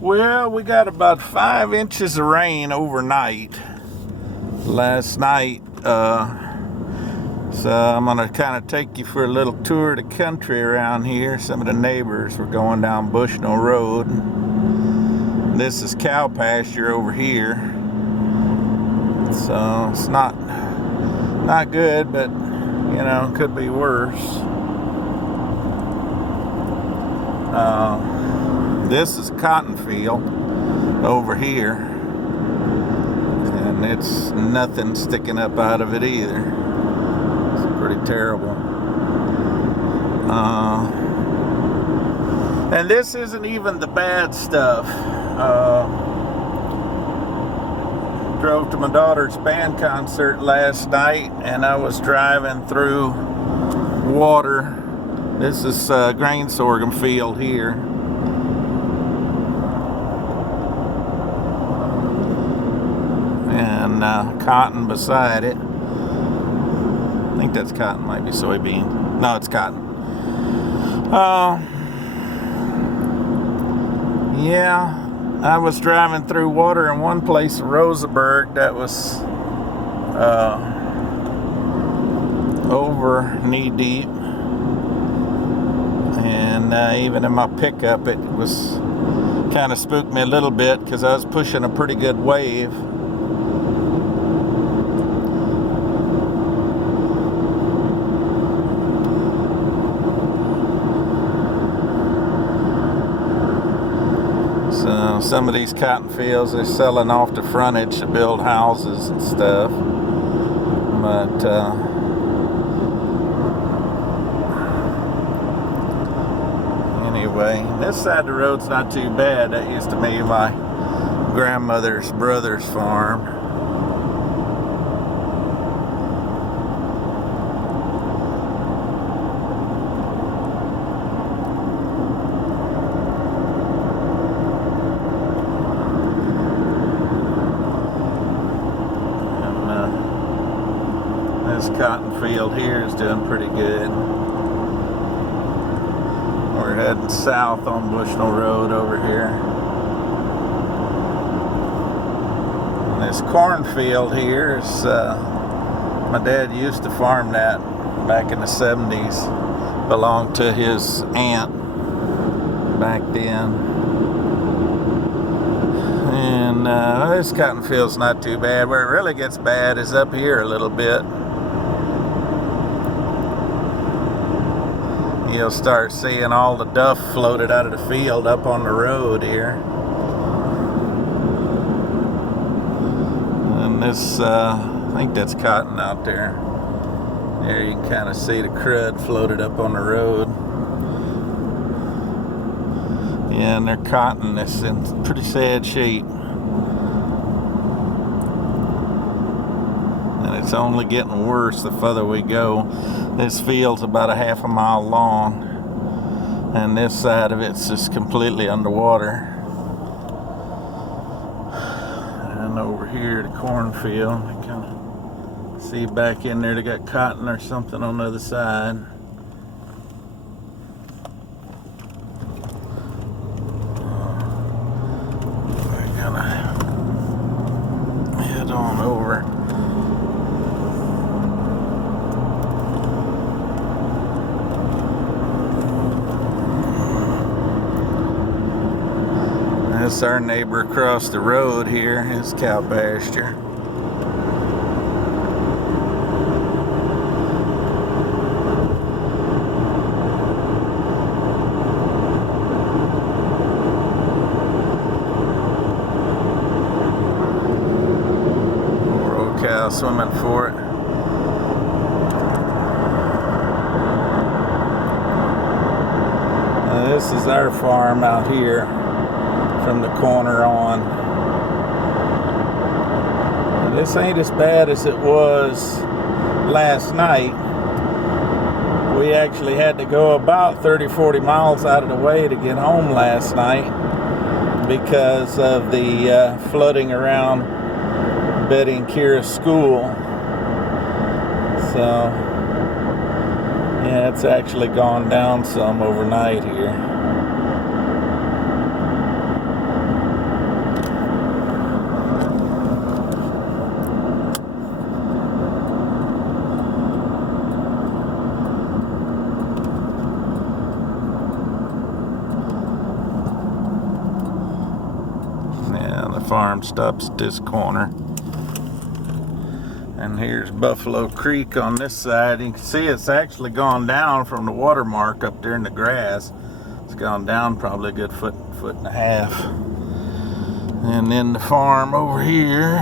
Well, we got about 5 inches of rain overnight last night. So I'm gonna kind of take you for a little tour of the country around here. Some of the neighbors were going down Bushnell Road. This is cow pasture over here. So it's not good, but you know, could be worse. This is cotton field over here, and it's nothing sticking up out of it either. It's pretty terrible. And this isn't even the bad stuff. Drove to my daughter's band concert last night, and I was driving through water. This is grain sorghum field here. And cotton beside it. I think that's cotton, might be soybean. No, it's cotton. Yeah, I was driving through water in one place in Roseburg that was over knee deep. And even in my pickup, it was kind of spooked me a little bit because I was pushing a pretty good wave. So some of these cotton fields, they're selling off the frontage to build houses and stuff. But anyway, this side of the road's not too bad. That used to be my grandmother's brother's farm. This cotton field here is doing pretty good. We're heading south on Bushnell Road over here. And this cornfield here is, my dad used to farm that back in the 70s. Belonged to his aunt back then. And this cotton field's not too bad. Where it really gets bad is up here a little bit. You'll start seeing all the duff floated out of the field up on the road here. And this, I think that's cotton out there. There you can kind of see the crud floated up on the road. Yeah, and their cotton is in pretty sad shape. And it's only getting worse the further we go. This field's about a half a mile long, and this side of it's just completely underwater. And over here, the cornfield, you kind of see back in there, they got cotton or something on the other side. We're gonna head on over. That's our neighbor across the road here, his cow pasture. Poor old cow swimming for it. Now this is our farm out here. From the corner on. Now, this ain't as bad as it was last night. We actually had to go about 30-40 miles out of the way to get home last night because of the flooding around Betty and Kira's school. So yeah, it's actually gone down some overnight here. farm stops at this corner. And here's Buffalo Creek on this side. You can see it's actually gone down from the watermark up there in the grass. It's gone down probably a good foot and a half. And then the farm over here.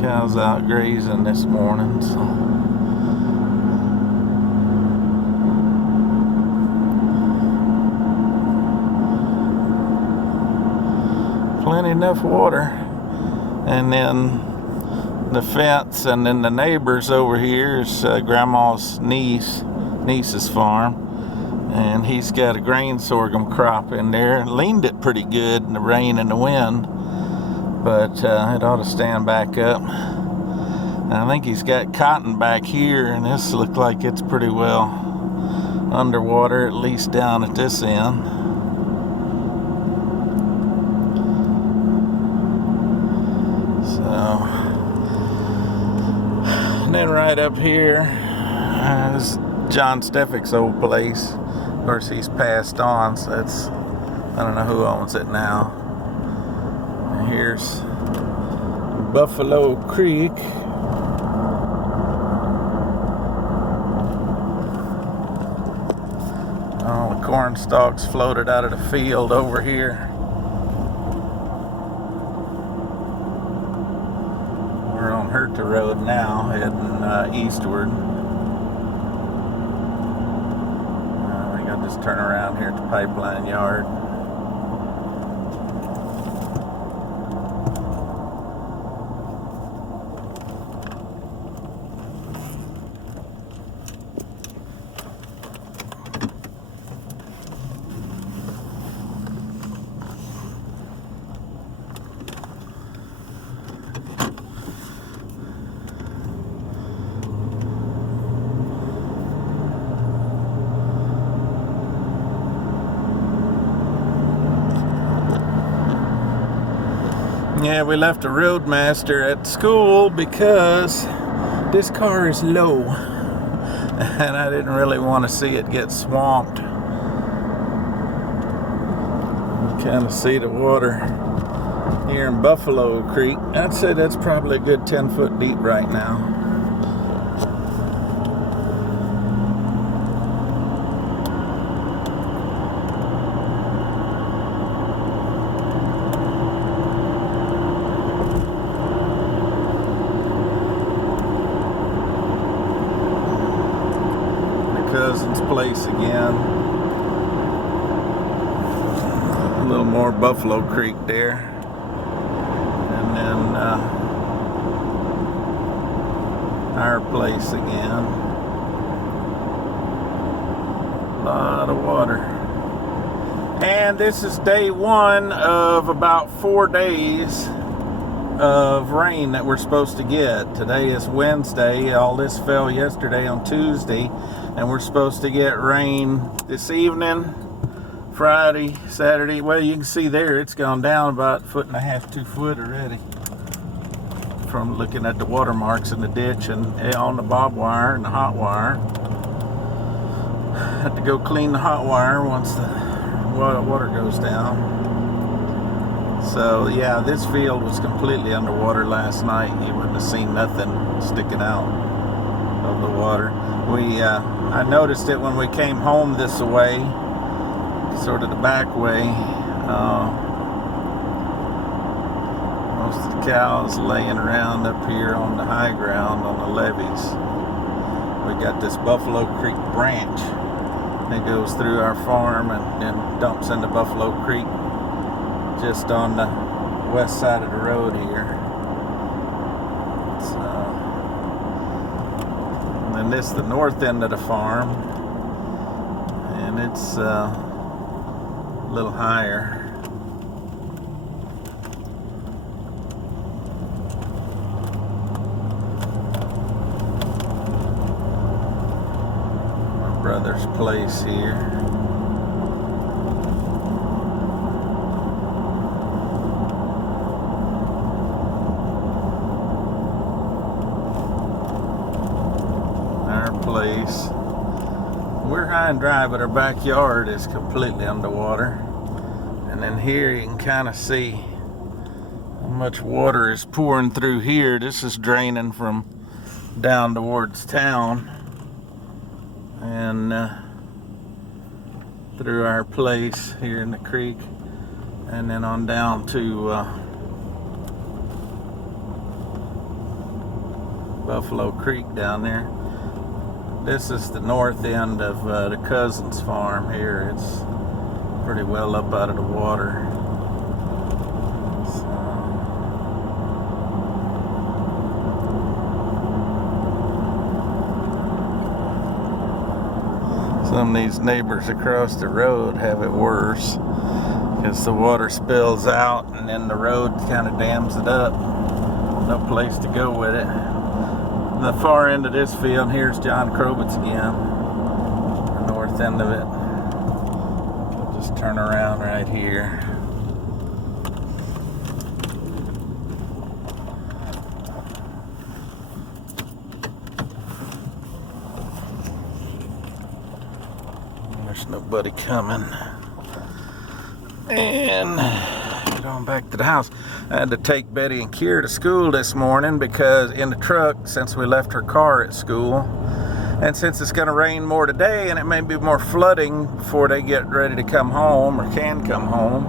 Cows out grazing this morning. So. Plenty enough water. And then the fence, and then the neighbors over here is Grandma's niece's farm. And he's got a grain sorghum crop in there. Leaned it pretty good in the rain and the wind, but it ought to stand back up. And I think he's got cotton back here, and this looks like it's pretty well underwater, at least down at this end. So, and then right up here is John Steffick's old place. Of course, he's passed on, so it's, I don't know who owns it now. And here's Buffalo Creek. All the corn stalks floated out of the field over here. We're on Herta Road now, heading eastward. Just turn around here at the pipeline yard. Yeah, we left a roadmaster at school because this car is low and I didn't really want to see it get swamped. You kind of see the water here in Buffalo Creek. I'd say that's probably a good 10 foot deep right now. Cousin's place again. A little more Buffalo Creek there. And then our place again. A lot of water. And this is day one of about 4 days of rain that we're supposed to get. Today is Wednesday. All this fell yesterday on Tuesday. And we're supposed to get rain this evening, Friday, Saturday. Well, you can see there it's gone down about 1.5 feet, 2 foot already. From looking at the watermarks in the ditch and on the barbed wire and the hot wire. Have to go clean the hot wire once the water goes down. So yeah, this field was completely underwater last night. You wouldn't have seen nothing sticking out of the water. I noticed it when we came home this way, sort of the back way. Most of the cows laying around up here on the high ground on the levees. We got this Buffalo Creek branch that goes through our farm and then dumps into Buffalo Creek just on the west side of the road here. And this is the north end of the farm, and it's a little higher. My brother's place here. Place. We're high and dry, but our backyard is completely underwater. And then here you can kind of see how much water is pouring through here. This is draining from down towards town and through our place here in the creek, and then on down to Buffalo Creek down there. This is the north end of the Cousins farm here. It's pretty well up out of the water. Some of these neighbors across the road have it worse because the water spills out and then the road kind of dams it up. No place to go with it. The far end of this field, here's John Crobit's again, the north end of it. We'll just turn around right here. There's nobody coming. And get on back to the house. I had to take Betty and Kier to school this morning because in the truck, since we left her car at school, and since it's going to rain more today and it may be more flooding before they get ready to come home or can come home,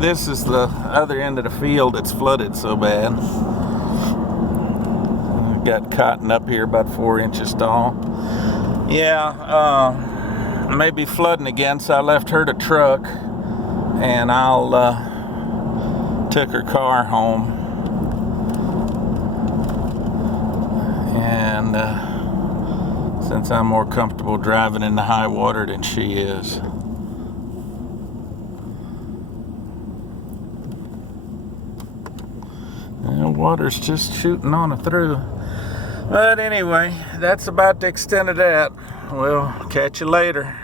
this is the other end of the field that's flooded so bad. Got cotton up here about 4 inches tall. Yeah, maybe flooding again, so I left her to truck and I'll took her car home, and since I'm more comfortable driving in the high water than she is. And water's just shooting on through. But anyway, that's about the extent of that. We'll catch you later.